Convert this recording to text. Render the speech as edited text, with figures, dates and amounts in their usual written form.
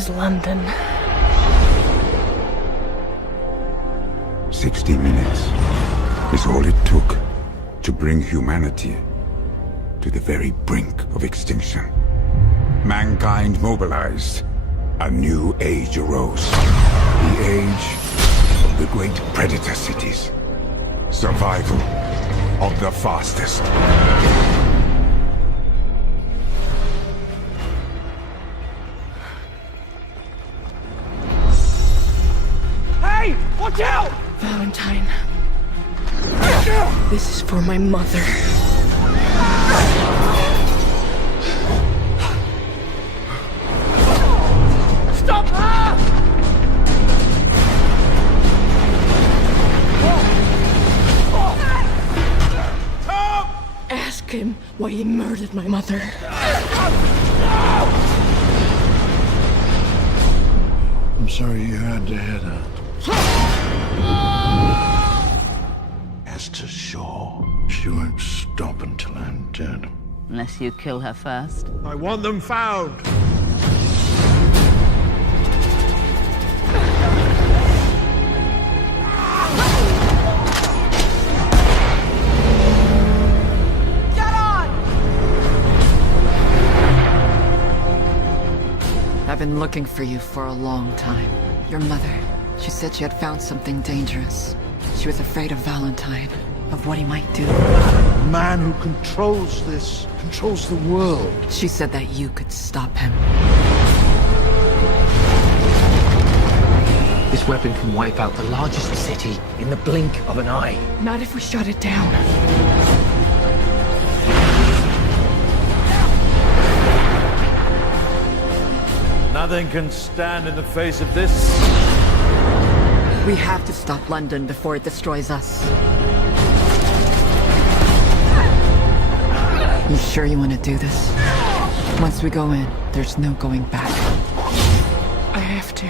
is London. 60 minutes is all it took to bring humanity to the very brink of extinction. Mankind mobilized. A new age arose. The age of the great predator cities. Survival of the fastest. Hey! Watch out! Valentine. This is for my mother. Stop her! Tom! Ask him why he murdered my mother. I'm sorry you had to hear that. As to Shaw, she won't stop until I'm dead. Unless you kill her first. I want them found! Get on! I've been looking for you for a long time. Your mother, she said she had found something dangerous. She was afraid of Valentine, of what he might do. The man who controls this, controls the world. She said that you could stop him. This weapon can wipe out the largest city in the blink of an eye. Not if we shut it down. Nothing can stand in the face of this. We have to stop London before it destroys us. You sure you want to do this? Once we go in, there's no going back. I have to.